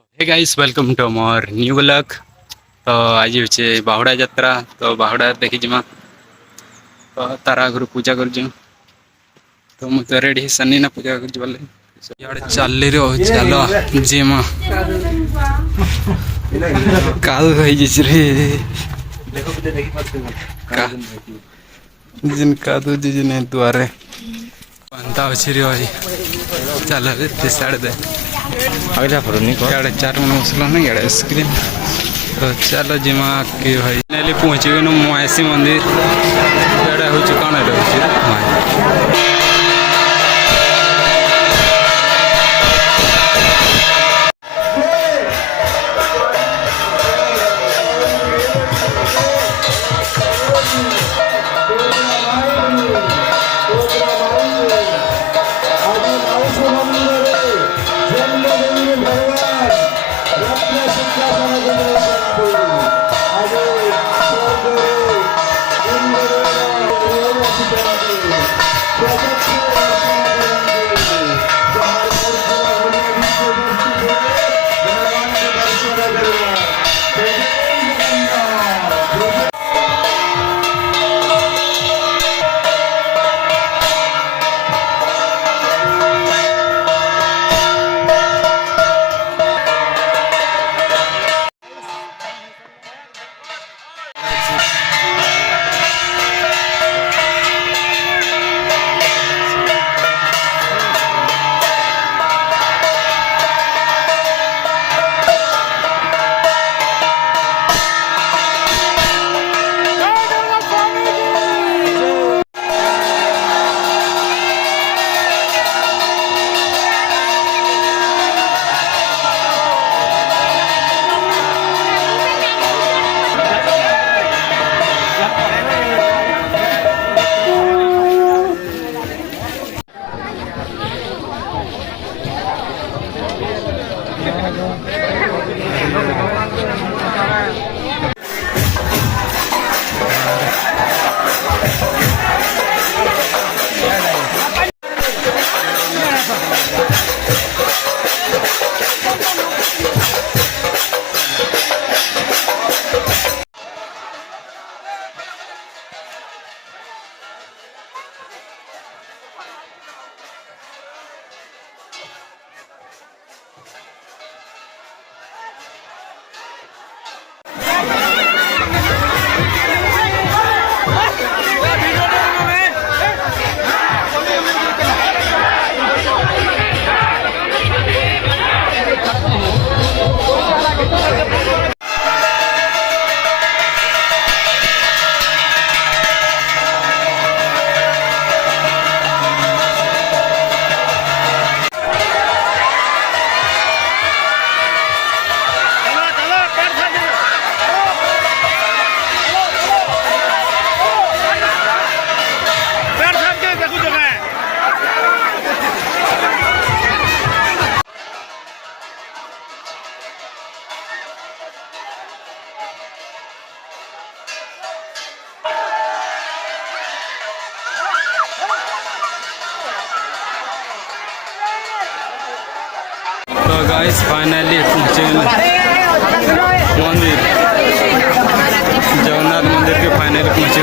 Hey guys welcome to more new blog. तो आज होचे बाहुड़ा यात्रा। तो बाहुड़ा देखी जिमा तो तारा घर पूजा कर तो मुझे रेडी सन्नी ना पूजा कर बोले यार चल रे चलो जिमा काल भाई जिस रे जिन कादू जिन द्वारे बनता अच्छी रे भाई चल रे साढ़े दे चार मन बसला ना इे स्क्रीन। तो चलो जिमा कि भाई फाइनाली पहुँच गए महासी मंदिर इे हूँ कौन है गाइस फाइनली पहुँचे मंदिर जगन्नाथ मंदिर के फाइनली पहुँचे।